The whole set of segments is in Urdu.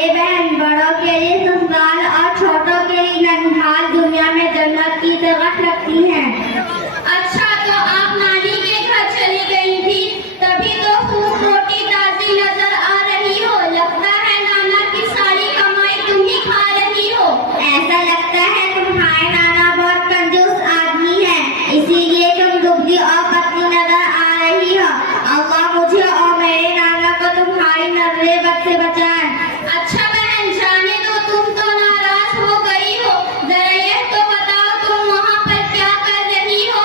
ارے بہن، بڑوں کے لیے سسرال اور چھوٹوں کے لیے ننھال دنیا میں جنت کی طرح لگتی ہیں۔ اچھا، تو آپ نانی کے گھر چلی گئی تھی، تبھی تو خوب روٹی تازی نظر آ رہی ہو۔ لگتا ہے نانا کی ساری کمائی تم ہی کھا رہی ہو۔ ایسا لگتا ہے تمہارے نانا بہت کنجوس آدمی ہے، اسی لیے تم دبلی اور پتلی نظر آ رہی ہو۔ اللہ مجھے اور میرے نانا کو تمہاری نظریں بد سے بچائے۔ اچھا بہن، جانے دو، تم تو ناراض ہو گئی ہو۔ ذرا یہ تو بتاؤ تم وہاں پر کیا کر رہی ہو؟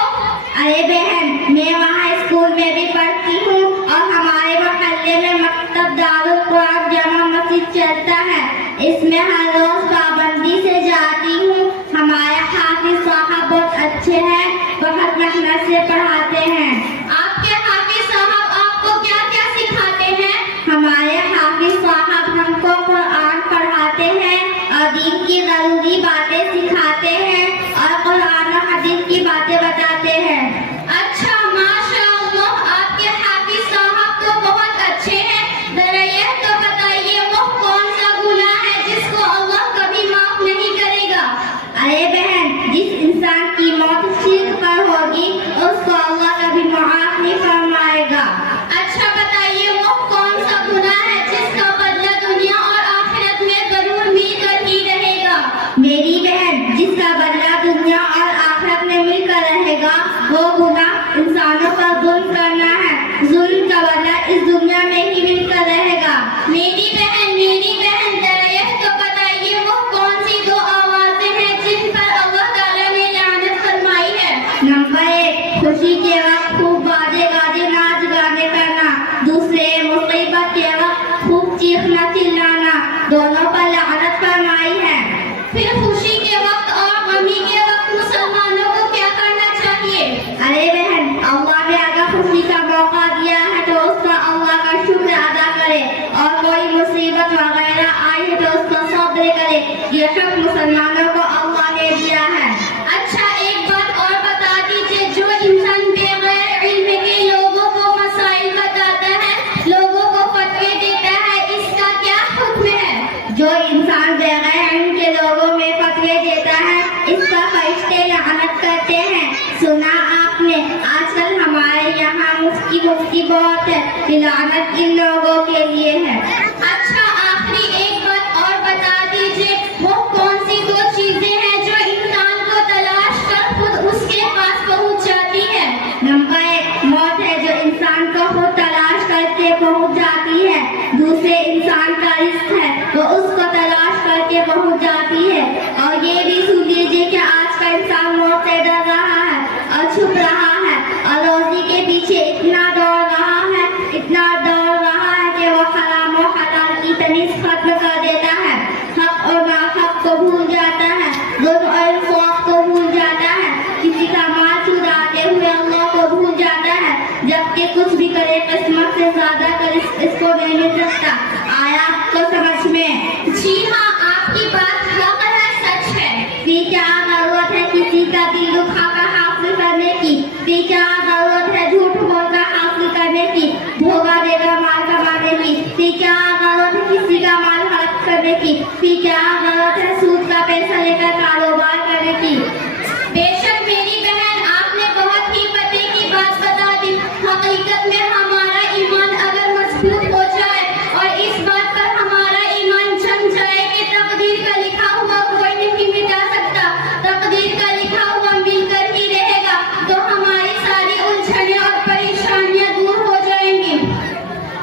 ارے بہن، میں وہاں اسکول میں بھی پڑھتی ہوں اور ہمارے محلے میں مکتب دارالقرآن جامع مسجد چلتا ہے، اس میں ہر روز پابندی سے جاتی ہوں۔ ہمارے حافظ صاحب بہت اچھے ہیں، بہت محنت سے پڑھاتے ہیں۔ آپ کے حافظ صاحب آپ کو کیا کیا سکھاتے ہیں؟ ہمارے حافظ صاحب ہم کو قرآن پڑھاتے ہیں اور دین کی ضروری باتیں سکھاتے ہیں اور قرآن و حدیث کی باتیں بتاتے ہیں۔ اچھا، ماشاء اللہ، آپ کے حافظ صاحب تو بہت اچھے ہیں۔ ذرا یہ تو بتائیے وہ کون سا گناہ ہے جس کو اللہ کبھی معاف نہیں کرے گا؟ ارے بہن، جس انسان کی موت شرک پر ہوگی اس کو اللہ کبھی معاف نہیں فرمائے گا۔ اچھا بتائیے وہ کون سا گناہ ہے جس کا بدلہ دنیا اور آخرت میں ضرور مل کر ہی رہے گا؟ میری بہن، جس کا بدلہ دنیا اور آخرت میں مل کر رہے گا وہ گناہ انسانوں پر ظلم کرنا ہے۔ ظلم کا بدلہ اس دنیا میں ہی مل کر رہے گا۔ میری بہن، ذرا یہ تو بتائیے وہ کون سی دو آوازیں ہیں جن پر اللہ تعالیٰ نے لعنت فرمائی ہے؟ نمبر 1، خوشی کے وقت خوب باجے گاجے ناچ گانے کرنا۔ دوسرے، مصیبت کے وقت خوب چیخنا چلانا، دونوں پر لعنت فرمائی ہے۔ پھر خوشی کے وقت اور غمی کے وقت مسلمانوں کو کیا کرنا چاہیے؟ ارے بہن، اللہ نے اگر خوشی کا موقع دیا ہے تو اس کا اللہ کا شکر ادا کرے، اور کوئی مصیبت وغیرہ آئی ہے تو اس کا صبر کرے۔ یہ حق مسلمانوں کو اللہ نے دیا ہے۔ اچھا، ایک بات اور بتا دیجیے، جو انسان بغیر علم کے لوگوں کو مسائل بتاتا ہے، لوگوں کو فتوے دیتا ہے، اس کا کیا حکم ہے؟ جو انسان بغیر علم کے لوگوں میں فتوے دیتا ہے اس کا فرشتے لعنت کرتے ہیں۔ سنا آپ نے، آج کل ہمارے یہاں مفتی بہت ہے، لعنت ان لوگوں کے لیے ہے۔ اچھا، آخری ایک بات اور بتا دیجیے، وہ کون سی دو چیزیں ہیں جو انسان کو تلاش کر خود اس کے پاس پہنچ جاتی ہے؟ نمبر 1، موت ہے جو انسان کو خود تلاش کر کے پہنچ جاتی ہے۔ دوسرے، انسان کا رزق ہے، وہ اس کو تلاش کر کے پہنچ جاتی ہے۔ اور یہ بھی سن لیجیے کہ آج کا انسان موت سے ڈر رہا ہے اور چھپ رہا ہے اور روزی کے پیچھے اتنا دوڑ رہا ہے کہ وہ حرام و حلال کی تمیز ختم کر دیتا ہے، حق اور ناحق کو بھول جاتا ہے، ظلم اور انصاف کو بھول جاتا ہے، کسی کا مال چراتے ہوئے اللہ کو بھول جاتا ہے، جبکہ کچھ بھی کرے قسمت سے زیادہ کر اس کو نہیں مل سکتا۔ آیا آپ کو سمجھ میں؟ جی ہاں، آپ کی بات حق ہے، سچ ہے۔ پھر کیا ضرورت ہے کسی کا دل دکھا کر حاصل کرنے کی؟ پھر کیا ضرورت ہے جھوٹ بول کر حاصل کرنے کی، دھوکہ دے کر مال کمانے کی؟ پھر کیا ضرورت ہے کسی کا مال ہڑپ کرنے کی؟ پھر کیا ضرورت ہے سود کا پیسہ لے کر کاروبار کرنے کی؟ بے شک میری بہن، آپ نے بہت ہی پتے کی بات بتا دی۔ حقیقت میں ہمارا ایمان اگر مضبوط ہو جائے اور اس بات پر ہمارا ایمان جم جائے کہ تقدیر کا لکھا ہوا کوئی نہیں مٹا سکتا، تقدیر کا لکھا ہوا مل کر ہی رہے گا، تو ہماری ساری الجھنیں اور پریشانیاں دور ہو جائیں گی،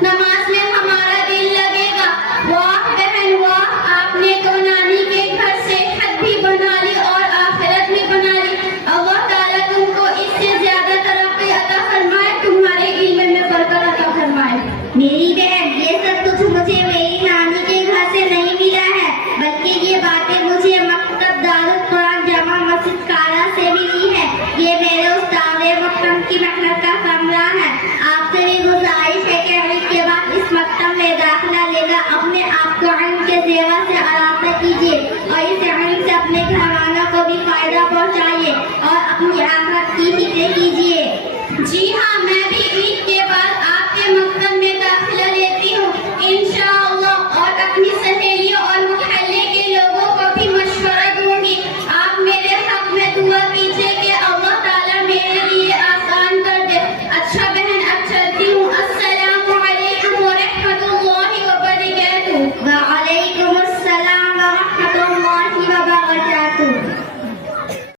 نماز میں ہمارا دل لگے گا۔ واہ بہن واہ، آپ نے تو نانی کے گھر سے حد بھی بنا لی اور آخرت بھی بنا لی۔ اللہ تعالیٰ تم کو اس سے زیادہ ترقی عطا فرمائے، تمہارے علم میں برکت عطا فرمائے۔ میری بہن، یہ سب کچھ مجھے میری نانی کے گھر سے نہیں ملا ہے، بلکہ یہ باتیں مجھے مکتب دارالقرآن جامع مسجد کارا سے ملی ہے۔ یہ میرے استاد محترم کی محنت کا ثمرہ ہے۔ آپ سے بھی گزارش ہے کہ علم کے بعد اس مکتب میں داخلہ لینا اپنے آپ کو علم کے زیور سے